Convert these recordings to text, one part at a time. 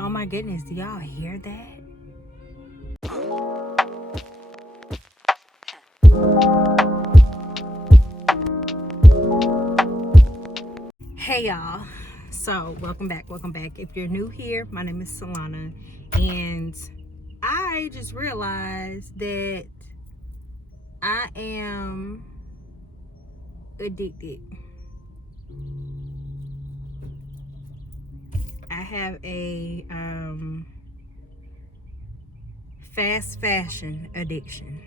Oh my goodness, do y'all hear that? Hey y'all. So welcome back. If you're new here, my name is Solana, and I just realized that I am addicted. I have a fast fashion addiction,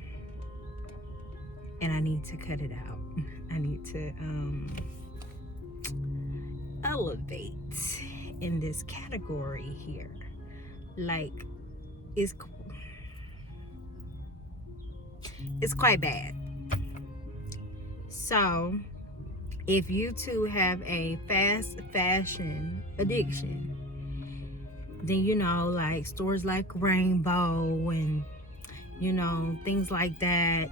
and I need to cut it out. I need to elevate in this category here. Like, it's quite bad. So if you too have a fast fashion addiction, then like stores like Rainbow and things like that,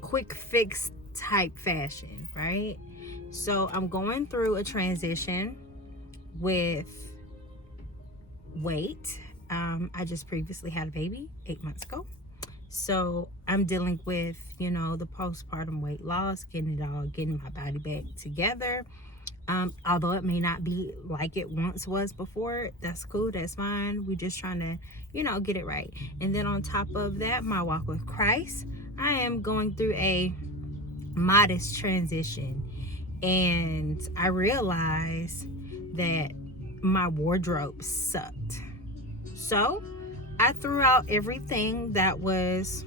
quick fix type fashion, right? So I'm going through a transition with weight. I just previously had a baby 8 months ago. So I'm dealing with, the postpartum weight loss, getting my body back together. Although it may not be like it once was before, that's cool, that's fine. We're just trying to, get it right. And then on top of that, my walk with Christ, I am going through a modest transition. And I realized that my wardrobe sucked. So I threw out everything that was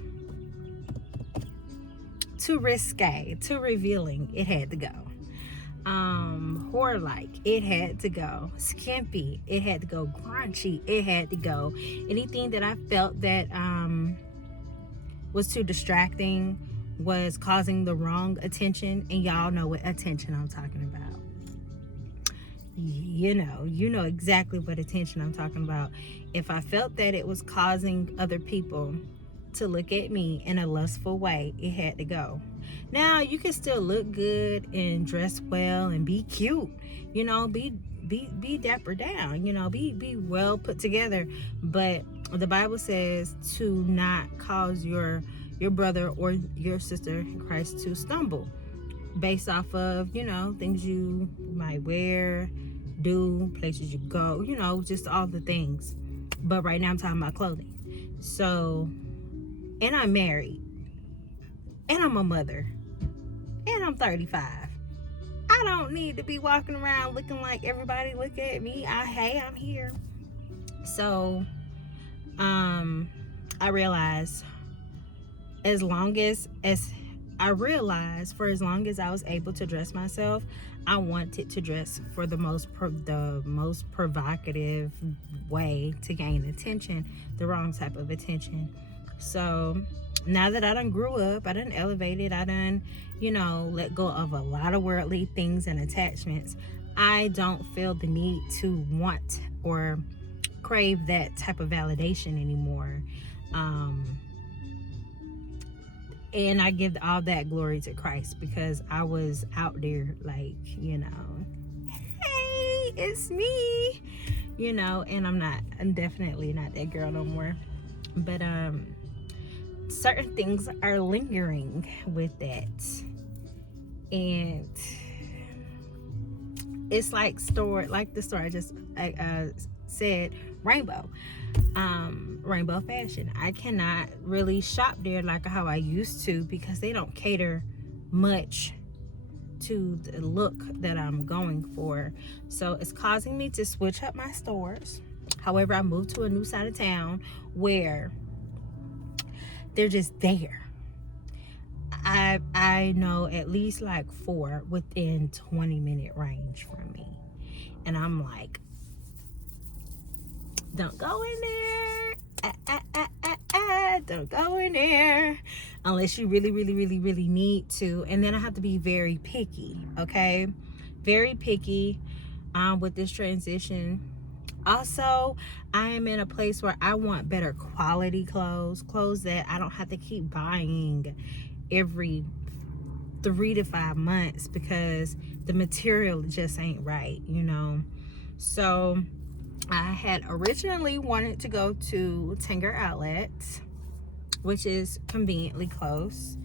too risque, too revealing. It had to go. Whore-like, it had to go. Skimpy, it had to go. Crunchy, it had to go. Anything that I felt that was too distracting, was causing the wrong attention, and y'all know what attention I'm talking about. You know exactly what attention I'm talking about. If I felt that it was causing other people to look at me in a lustful way, it had to go. Now, you can still look good and dress well and be cute, be dapper down, be well put together. But the Bible says to not cause your brother or your sister in Christ to stumble based off of, things you might wear, do, places you go, just all the things. But right now I'm talking about clothing. So, and I'm married, and I'm a mother, and I'm 35. I don't need to be walking around looking like everybody look at me. I'm here. So, I realized for as long as I was able to dress myself, I wanted to dress for the most provocative way to gain attention, the wrong type of attention. So now that I done grew up, I done elevated, I done, let go of a lot of worldly things and attachments, I don't feel the need to want or crave that type of validation anymore. And I give all that glory to Christ, because I was out there like, hey, it's me, and I'm definitely not that girl no more. But certain things are lingering with that. And it's like the store I just said, Rainbow fashion. I cannot really shop there like how I used to, because they don't cater much to the look that I'm going for. So it's causing me to switch up my stores. However, I moved to a new side of town where they're just there. I know at least like 4 within 20-minute range from me, and I'm like, don't go in there. Don't go in there unless you really need to. And then I have to be very picky, okay? Very picky with this transition. Also, I am in a place where I want better quality clothes that I don't have to keep buying every 3 to 5 months, because the material just ain't right, So I had originally wanted to go to Tanger Outlet, which is conveniently close.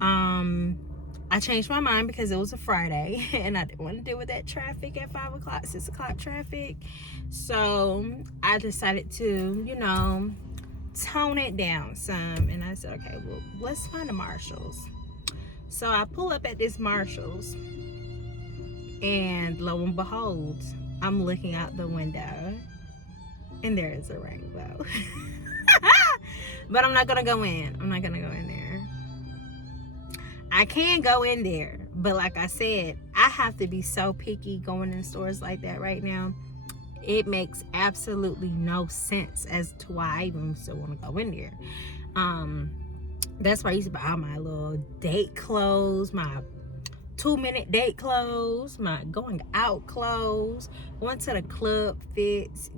I changed my mind because it was a Friday and I didn't want to deal with that traffic at 5 o'clock, 6 o'clock traffic. So I decided to, tone it down some. And I said, okay, well, let's find a Marshall's. So I pull up at this Marshall's, and lo and behold, I'm looking out the window and there is a rainbow. But I'm not gonna go in. I'm not gonna go in there. I can go in there, but like I said, I have to be so picky going in stores like that right now. It makes absolutely no sense as to why I even still want to go in there. That's why I used to buy all my little date clothes, my 2-minute date clothes, my going out clothes, going to the club fits,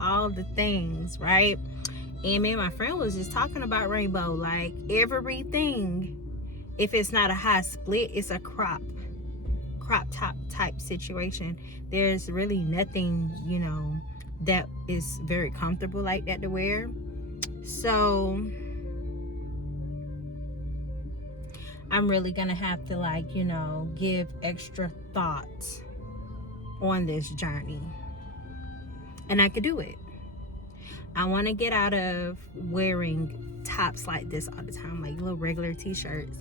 all the things, right? And me and my friend was just talking about rainbow, like everything. If it's not a high split, it's a crop top type situation. There's really nothing, that is very comfortable like that to wear. So I'm really gonna have to give extra thought on this journey, and I could do it. I want to get out of wearing tops like this all the time, like little regular t-shirts.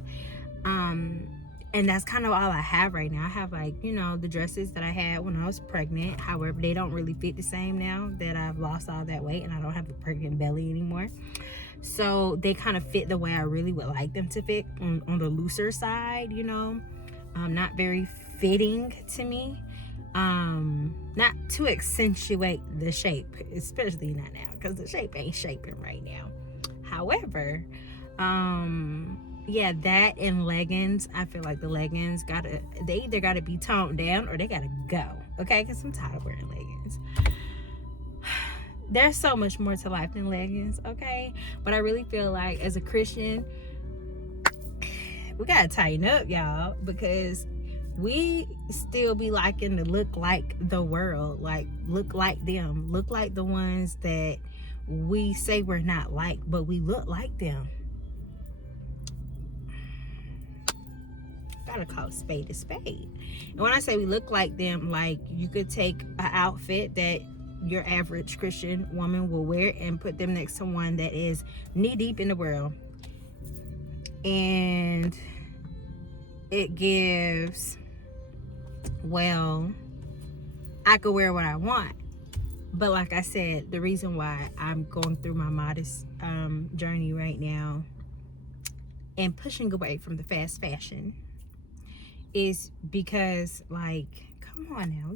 And that's kind of all I have right now. I have the dresses that I had when I was pregnant. However, they don't really fit the same now that I've lost all that weight and I don't have a pregnant belly anymore. So they kind of fit the way I really would like them to fit, on the looser side, not very fitting to me. Not to accentuate the shape, especially not now, because the shape ain't shaping right now. However, yeah, that and leggings. I feel like the leggings they either gotta be toned down or they gotta go, okay? Because I'm tired of wearing leggings. There's so much more to life than leggings, okay? But I really feel like as a Christian, we gotta tighten up, y'all, because we still be liking to look like the world, like look like them, look like the ones that we say we're not like, but we look like them. Gotta call a spade a spade. And when I say we look like them, like you could take an outfit that your average Christian woman will wear and put them next to one that is knee deep in the world, and it gives, well, I could wear what I want. But like I said, the reason why I'm going through my modest journey right now and pushing away from the fast fashion is because, come on now,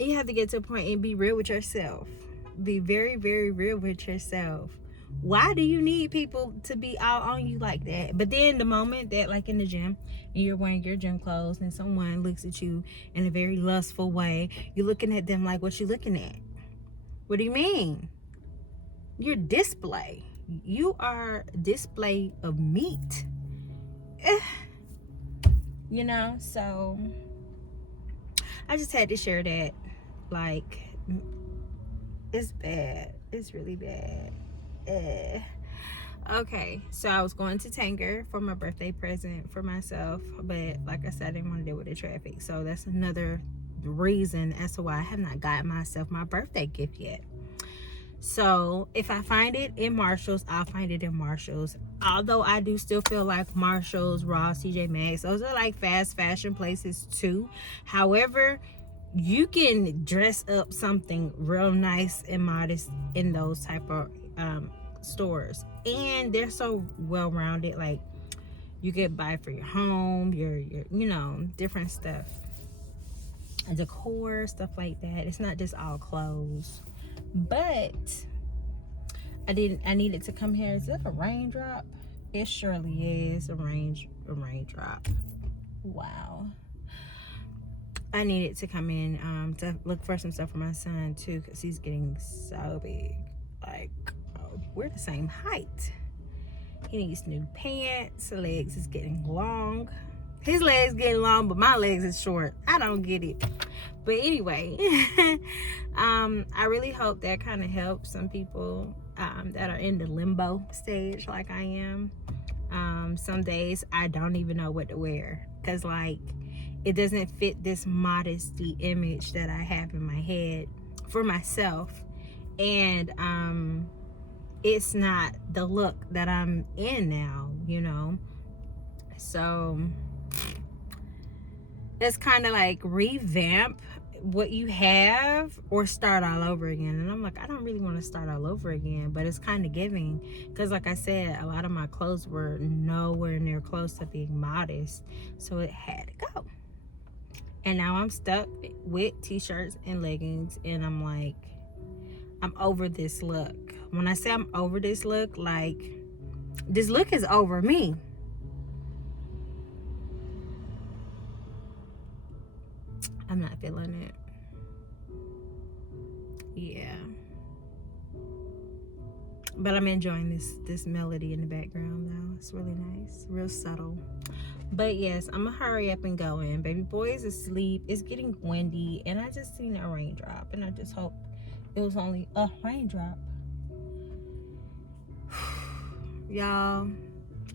you have to get to a point and be real with yourself. Be very, very real with yourself. Why do you need people to be all on you like that? But then the moment that, like in the gym, and you're wearing your gym clothes and someone looks at you in a very lustful way, you're looking at them like, what you looking at? What do you mean? You're display. You are display of meat. So I just had to share that. It's bad. It's really bad. Okay, so I was going to Tanger for my birthday present for myself, but like I said, I didn't want to deal with the traffic. So that's another reason as to why I have not gotten myself my birthday gift yet. So if I find it in Marshall's, I'll find it in Marshall's. Although I do still feel like Marshall's, Ross, TJ Maxx, those are like fast fashion places too. However, you can dress up something real nice and modest in those type of stores, and they're so well-rounded. Like, you could buy for your home, your different stuff, decor, stuff like that. It's not just all clothes. But I needed to come here. Is it a raindrop? It surely is a raindrop. Wow. I needed to come in to look for some stuff for my son too, because he's getting so big. We're the same height. He needs new pants. The legs is getting long. His legs getting long, but my legs is short. I don't get it. But anyway, I really hope that kind of helps some people that are in the limbo stage like I am. Some days I don't even know what to wear because like it doesn't fit this modesty image that I have in my head for myself. And it's not the look that I'm in now, you know. So it's kind of like revamp what you have or start all over again. And I'm like, I don't really want to start all over again, but it's kind of giving because like I said, a lot of my clothes were nowhere near close to being modest, so it had to go. And now I'm stuck with t-shirts and leggings, and I'm like, I'm over this look. When I say I'm over this look, like this look is over me. I'm not feeling it. Yeah. But I'm enjoying this melody in the background though. It's really nice. Real subtle. But yes, I'm gonna hurry up and go in. Baby boy is asleep. It's getting windy, and I just seen a raindrop, and I just hope it was only a raindrop. Y'all,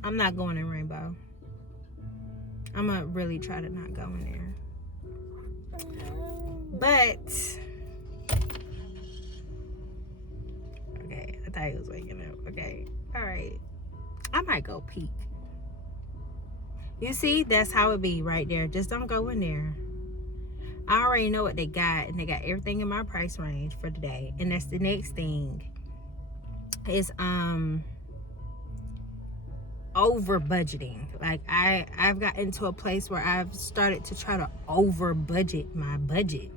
I'm not going in Rainbow. I'm gonna really try to not go in there. But okay, I thought he was waking up. Okay, all right. I might go peek. You see, that's how it be right there. Just don't go in there. I already know what they got, and they got everything in my price range for today. And that's the next thing. Is over budgeting. Like I've gotten to a place where I've started to try to over budget my budget.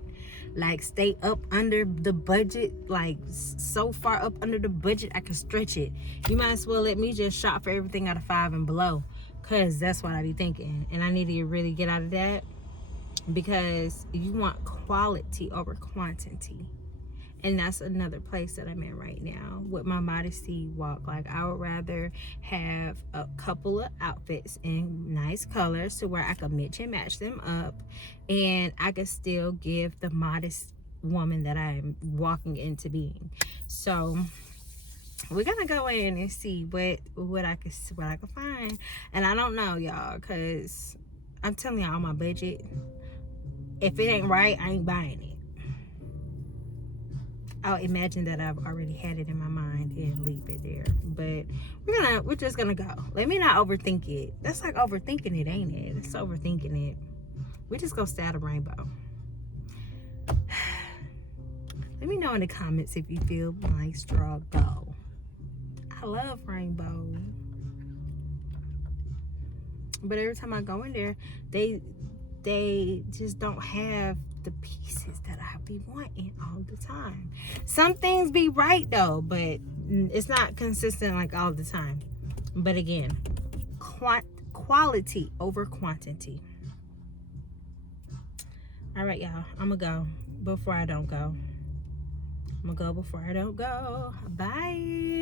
Like stay up under the budget, like so far up under the budget I can stretch it. You might as well let me just shop for everything out of 5 and below, because that's what I be thinking. And I need to really get out of that, because you want quality over quantity. And that's another place that I'm in right now with my modesty walk. Like I would rather have a couple of outfits in nice colors to where I could mix and match them up, and I could still give the modest woman that I'm walking into being. So we're gonna go in and see what I can find. And I don't know, y'all, because I'm telling y'all my budget. If it ain't right, I ain't buying it. I'll imagine that I've already had it in my mind and leave it there. But we're just gonna go. Let me not overthink it. That's like overthinking it, ain't it? It's overthinking it. We just gonna stay out of Rainbow. Let me know in the comments if you feel my struggle. I love Rainbow. But every time I go in there, they just don't have the pieces that I be wanting all the time. Some things be right though, but it's not consistent like all the time. But again, quality over quantity. All right, y'all, I'm gonna go before I don't go. Bye.